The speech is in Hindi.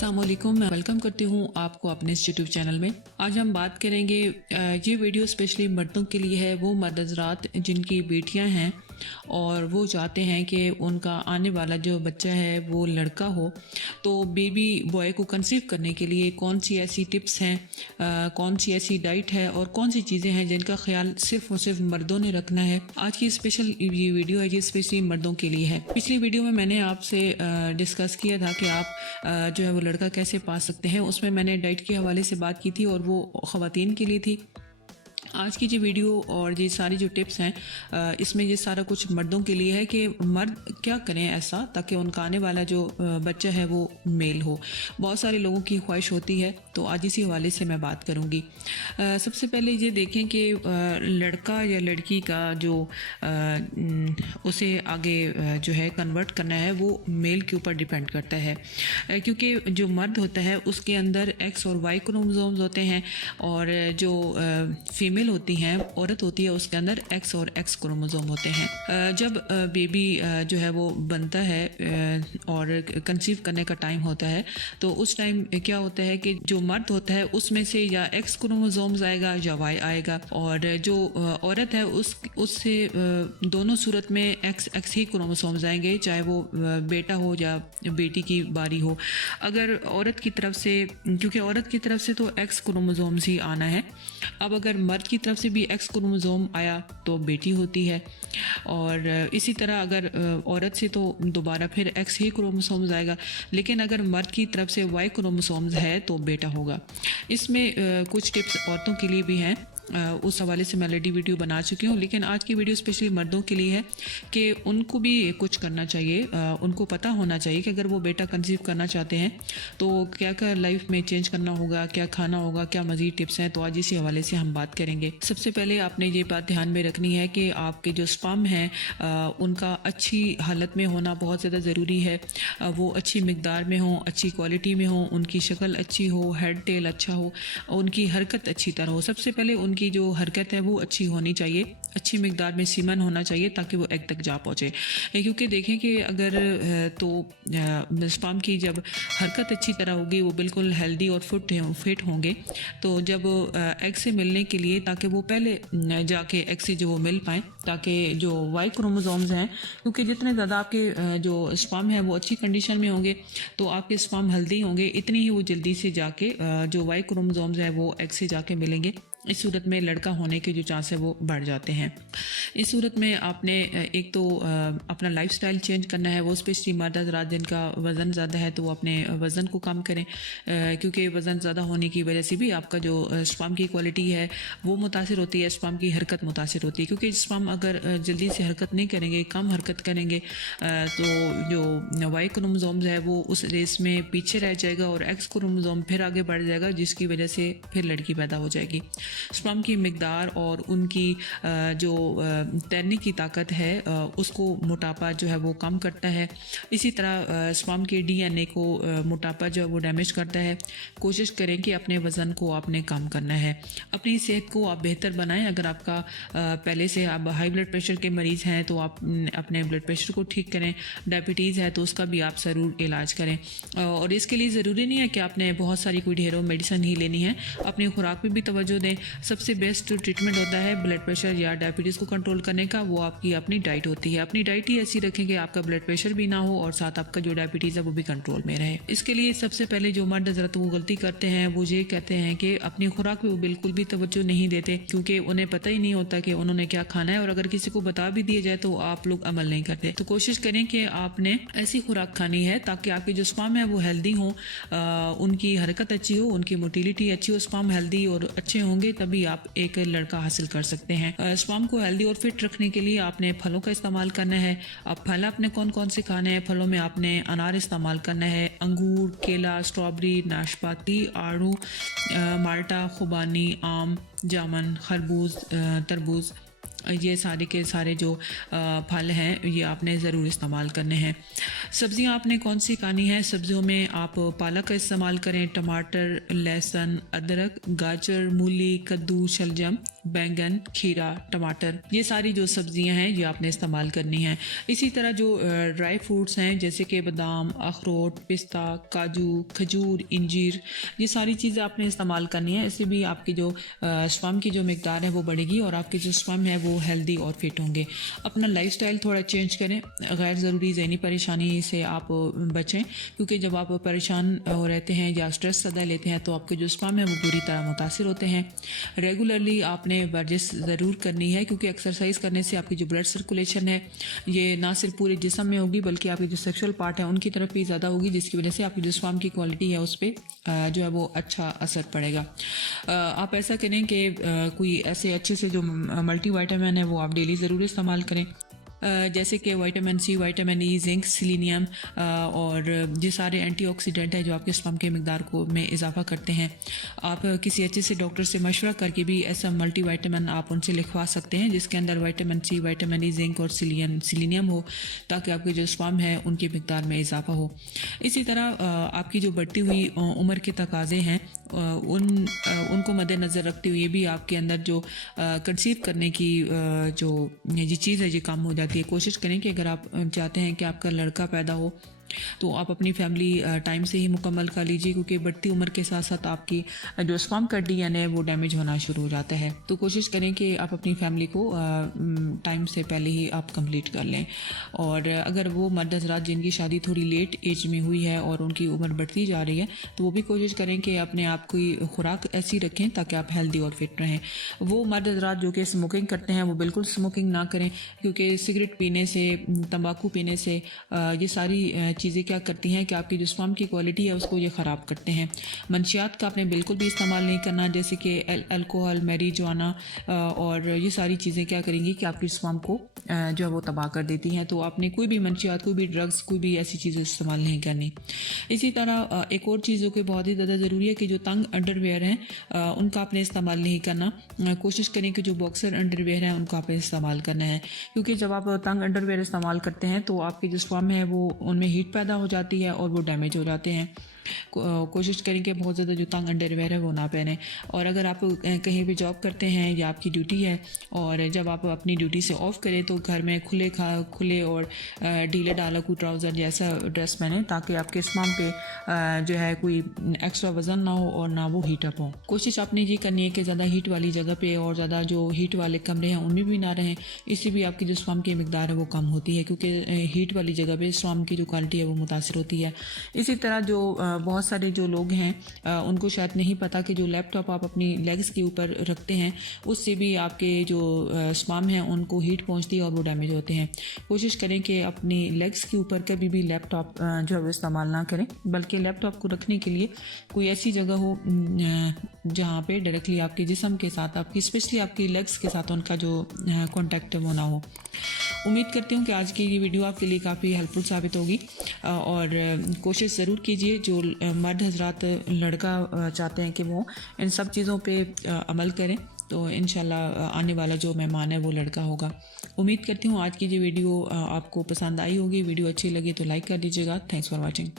अस्सलाम वालेकुम, मैं वेलकम करती हूँ आपको अपने इस यूट्यूब चैनल में। आज हम बात करेंगे ये वीडियो स्पेशली मर्दों के लिए है, वो मर्द हज़रात जिनकी बेटियाँ हैं और वो चाहते हैं कि उनका आने वाला जो बच्चा है वो लड़का हो। तो बेबी बॉय को कंसीव करने के लिए कौन सी ऐसी टिप्स हैं, कौन सी ऐसी डाइट है और कौन सी चीज़ें हैं जिनका ख्याल सिर्फ और सिर्फ मर्दों ने रखना है। आज की स्पेशल ये वीडियो है, ये स्पेशली मर्दों के लिए है। पिछली वीडियो में मैंने आपसे डिस्कस किया था कि आप जो है वो लड़का कैसे पा सकते हैं। उसमें मैंने डाइट के हवाले से बात की थी और वो ख़वातीन के लिए थी। आज की जो वीडियो और ये सारी जो टिप्स हैं इसमें ये सारा कुछ मर्दों के लिए है कि मर्द क्या करें ऐसा ताकि उनका आने वाला जो बच्चा है वो मेल हो। बहुत सारे लोगों की ख्वाहिश होती है, तो आज इसी हवाले से मैं बात करूँगी। सबसे पहले ये देखें कि लड़का या लड़की का जो उसे आगे जो है कन्वर्ट करना है वो मेल के ऊपर डिपेंड करता है, क्योंकि जो मर्द होता है उसके अंदर एक्स और वाई क्रोमोसोम्स होते हैं और जो फीमेल होती हैं, औरत होती है, उसके अंदर एक्स और एक्स क्रोमोसोम होते हैं। जब बेबी जो है वो बनता है और कंसीव करने का टाइम होता है, तो उस टाइम क्या होता है कि जो मर्द होता है उसमें से या एक्स क्रोमोसोम्स आएगा या वाई आएगा, और जो औरत है उससे दोनों सूरत में एक्स ही क्रोमोसोम्स आएंगे, चाहे वो बेटा हो या बेटी की बारी हो। अगर औरत की तरफ से, क्योंकि औरत की तरफ से तो एक्स क्रोमोसोम्स ही आना है, अब अगर मर्द की तरफ से भी एक्स क्रोमोसोम आया तो बेटी होती है, और इसी तरह अगर औरत से तो दोबारा फिर एक्स ही क्रोमोसोम्स आएगा, लेकिन अगर मर्द की तरफ से वाई क्रोमोसोम्स है तो बेटा होगा। इसमें कुछ टिप्स औरतों के लिए भी हैं, उस हवाले से मैं ऑलरेडी वीडियो बना चुकी हूँ, लेकिन आज की वीडियो स्पेशली मर्दों के लिए है कि उनको भी कुछ करना चाहिए। उनको पता होना चाहिए कि अगर वो बेटा कंसीव करना चाहते हैं तो क्या क्या लाइफ में चेंज करना होगा, क्या खाना होगा, क्या मज़ीद टिप्स हैं। तो आज इसी हवाले से हम बात करेंगे। सबसे पहले आपने ये बात ध्यान में रखनी है कि आपके जो स्पर्म हैं उनका अच्छी हालत में होना बहुत ज़्यादा ज़रूरी है। वो अच्छी मिकदार में हों, अच्छी क्वालिटी में हों, उनकी शक्ल अच्छी हो, हेड टेल अच्छा हो, उनकी हरकत अच्छी तरह हो। सबसे पहले उनकी जो हरकत है वो अच्छी होनी चाहिए, अच्छी मिकदार में सीमन होना चाहिए ताकि वो एग तक जा पहुँचे। क्योंकि देखें कि अगर तो स्पर्म की जब हरकत अच्छी तरह होगी, वो बिल्कुल हेल्दी और फिट होंगे, तो जब एग से मिलने के लिए, ताकि वो पहले जाके एग से जो वो मिल पाएँ, ताकि जो वाई क्रोमोसोम्स हैं, क्योंकि जितने ज़्यादा आपके जो स्पर्म है वो अच्छी कंडीशन में होंगे तो आपके स्पर्म हेल्दी होंगे, इतनी ही वो जल्दी से जाके जो वाई क्रोमोसोम्स हैं वो एग से जाके मिलेंगे। इस सूरत में लड़का होने के जो चांस है वो बढ़ जाते हैं। इस सूरत में आपने एक तो अपना लाइफस्टाइल चेंज करना है। वो स्पेशली मर्द हज़रात जिनका वज़न ज़्यादा है तो वो अपने वज़न को कम करें, क्योंकि वज़न ज़्यादा होने की वजह से भी आपका जो स्पर्म की क्वालिटी है वो मुतासिर होती है, स्पर्म की हरकत मुतासिर होती है। क्योंकि स्पर्म अगर जल्दी से हरकत नहीं करेंगे, कम हरकत करेंगे, तो जो वाई क्रोमोसोम्स है वो उस रेस में पीछे रह जाएगा और एक्स क्रोमोसोम फिर आगे बढ़ जाएगा, जिसकी वजह से फिर लड़की पैदा हो जाएगी। स्पर्म की मिकदार और उनकी जो तैरने की ताकत है उसको मोटापा जो है वो कम करता है। इसी तरह स्पर्म के डीएनए को मोटापा जो है वो डैमेज करता है। कोशिश करें कि अपने वज़न को आपने कम करना है, अपनी सेहत को आप बेहतर बनाएं। अगर आपका पहले से आप हाई ब्लड प्रेशर के मरीज़ हैं तो आप अपने ब्लड प्रेशर को ठीक करें। डायबिटीज़ है तो उसका भी आप ज़रूर इलाज करें, और इसके लिए ज़रूरी नहीं है कि आपने बहुत सारी कोई ढेरों मेडिसिन ही लेनी है, अपनी खुराक पर भी तवज्जो दें। सबसे बेस्ट ट्रीटमेंट होता है ब्लड प्रेशर या डायबिटीज़ को कंट्रोल करने का, वो आपकी अपनी डाइट होती है। अपनी डाइट ही ऐसी रखें कि आपका ब्लड प्रेशर भी ना हो और साथ आपका जो डायबिटीज़ है वो भी कंट्रोल में रहे। इसके लिए सबसे पहले जो मर्द हज़रात वो गलती करते हैं वो ये कहते हैं कि अपनी खुराक पे वो बिल्कुल भी तवज्जो नहीं देते, क्योंकि उन्हें पता ही नहीं होता कि उन्होंने क्या खाना है, और अगर किसी को बता भी दिया जाए तो आप लोग अमल नहीं करते। तो कोशिश करें कि आपने ऐसी खुराक खानी है ताकि आपके जो स्पर्म है वो हेल्दी हो, उनकी हरकत अच्छी हो, उनकी मोटिलिटी अच्छी हो, स्पर्म हेल्दी और अच्छे होंगे तभी आप एक लड़का हासिल कर सकते हैं। स्पर्म को हेल्दी और फिट रखने के लिए आपने फलों का इस्तेमाल करना है। अब फल आपने कौन कौन से खाने हैं? फलों में आपने अनार इस्तेमाल करना है, अंगूर, केला, स्ट्रॉबेरी, नाशपाती, आड़ू, माल्टा, खुबानी, आम, जामुन, खरबूज, तरबूज, ये सारे के सारे जो फल हैं ये आपने ज़रूर इस्तेमाल करने हैं। सब्ज़ियाँ आपने कौन सी खानी है? सब्ज़ियों में आप पालक का इस्तेमाल करें, टमाटर, लहसुन, अदरक, गाजर, मूली, कद्दू, शलजम, बैंगन, खीरा, टमाटर, ये सारी जो सब्ज़ियाँ हैं ये आपने इस्तेमाल करनी हैं। इसी तरह जो ड्राई फ्रूट्स हैं जैसे कि बादाम, अखरोट, पिस्ता, काजू, खजूर, इंजीर, ये सारी चीज़ें आपने इस्तेमाल करनी है। इससे भी आपकी जो स्पर्म की जो मिकदार है वो बढ़ेगी और आपकी जो स्पर्म है वो हेल्दी और फिट होंगे। अपना लाइफस्टाइल थोड़ा चेंज करें, गैर ज़रूरी ज़हनी परेशानी से आप बचें, क्योंकि जब आप परेशान रहते हैं या स्ट्रेस ज़्यादा लेते हैं तो आपके जो स्पर्म है वो बुरी तरह मुतासिर होते हैं। रेगुलरली आपने वर्जिश ज़रूर करनी है, क्योंकि एक्सरसाइज करने से आपकी जो ब्लड सर्कुलेशन है ये ना सिर्फ पूरे जिस्म में होगी बल्कि आपके जो सेक्सुअल पार्ट है उनकी तरफ भी ज़्यादा होगी, जिसकी वजह से आपकी जो स्पर्म की क्वालिटी है उस पर जो है वो अच्छा असर पड़ेगा। आप ऐसा करें कि कोई ऐसे अच्छे से जो मल्टीविटामिन है वो आप डेली ज़रूर इस्तेमाल करें, जैसे कि vitamin C, vitamin E, zinc, selenium और ये सारे एंटीऑक्सीडेंट हैं जो आपके स्पर्म के मिकदार को में इजाफा करते हैं। आप किसी अच्छे से डॉक्टर से मशवरा करके भी ऐसा मल्टीविटामिन आप उनसे लिखवा सकते हैं जिसके अंदर vitamin C, vitamin E, zinc और सिलीनियम हो, ताकि आपके जो स्पर्म है उनकी मिकदार में इजाफा हो। इसी तरह आपकी जो बढ़ती हुई उम्र के तकाजे हैं उनको मद्देनज़र रखते हुए भी आपके अंदर जो कंसीव करने की जो ये चीज़ है ये कम हो जाती है। कोशिश करें कि अगर आप चाहते हैं कि आपका लड़का पैदा हो तो आप अपनी फैमिली टाइम से ही मुकम्मल कर लीजिए, क्योंकि बढ़ती उम्र के साथ साथ आपकी जो स्पर्म का डीएनए है वो डैमेज होना शुरू हो जाता है। तो कोशिश करें कि आप अपनी फैमिली को टाइम से पहले ही आप कंप्लीट कर लें। और अगर वो मर्द हज़रात जिनकी शादी थोड़ी लेट एज में हुई है और उनकी उम्र बढ़ती जा रही है तो वो भी कोशिश करें कि अपने आप की खुराक ऐसी रखें ताकि आप हेल्दी और फिट रहें। वो मर्द हज़रात जो कि स्मोकिंग करते हैं वो बिल्कुल स्मोकिंग ना करें, क्योंकि सिगरेट पीने से, तंबाकू पीने से ये सारी चीज़ें क्या करती हैं कि आपकी जो स्पर्म की क्वालिटी है उसको ये ख़राब करते हैं। मंशियात का आपने बिल्कुल भी इस्तेमाल नहीं करना, जैसे कि अल्कोहल, मैरिजुआना और ये सारी चीज़ें क्या करेंगी कि आपकी स्पर्म को जो है वो तबाह कर देती हैं। तो आपने कोई भी मंशियात, कोई भी ड्रग्स, कोई भी ऐसी चीज़ें इस्तेमाल नहीं करनी। इसी तरह एक और चीज़ जो कि बहुत ही ज़्यादा ज़रूरी है कि जो तंग अंडरवेयर हैं उनका आपने इस्तेमाल नहीं करना। कोशिश करें कि जो बॉक्सर अंडरवेयर हैं उनको आपने इस्तेमाल करना है, क्योंकि जब आप तंग अंडरवेयर इस्तेमाल करते हैं तो आपकी जो स्पर्म है वो उनमें हीट पैदा हो जाती है और वो डैमेज हो जाते हैं। कोशिश करें कि बहुत ज़्यादा जो तंग अंडरवेयर है वो ना पहने। और अगर आप कहीं भी जॉब करते हैं या आपकी ड्यूटी है और जब आप अपनी ड्यूटी से ऑफ करें तो घर में खुले और ढीले डालकू ट्राउज़र जैसा ड्रेस पहने, ताकि आपके स्पर्म पे जो है कोई एक्स्ट्रा वज़न ना हो और ना वो हीट अप हो। कोशिश आपने ये करनी है कि ज़्यादा हीट वाली जगह पे और ज़्यादा जो हीट वाले कमरे हैं उनमें भी ना रहें, इससे भी आपकी जो स्पर्म की मिकदार है वो कम होती है, क्योंकि हीट वाली जगह पे स्पर्म की जो क्वालिटी है वो मुतासिर होती है। इसी तरह जो बहुत सारे जो लोग हैं उनको शायद नहीं पता कि जो लैपटॉप आप अपनी लेग्स के ऊपर रखते हैं उससे भी आपके जो स्पर्म हैं उनको हीट पहुंचती है और वो डैमेज होते हैं। कोशिश करें कि अपनी लेग्स के ऊपर कभी भी लैपटॉप जो है वो इस्तेमाल ना करें, बल्कि लैपटॉप को रखने के लिए कोई ऐसी जगह हो जहाँ पे डायरेक्टली आपके जिस्म के साथ, आपकी स्पेशली आपकी लेग्स के साथ उनका जो कॉन्टैक्ट वो ना हो। उम्मीद करती हूँ कि आज की ये वीडियो आपके लिए काफ़ी हेल्पफुल साबित होगी और कोशिश ज़रूर कीजिए जो मर्द हज़रात लड़का चाहते हैं कि वो इन सब चीज़ों पे अमल करें, तो इंशाल्लाह आने वाला जो मेहमान है वो लड़का होगा। उम्मीद करती हूँ आज की ये वीडियो आपको पसंद आई होगी। वीडियो अच्छी लगी तो लाइक कर दीजिएगा। Thanks for watching.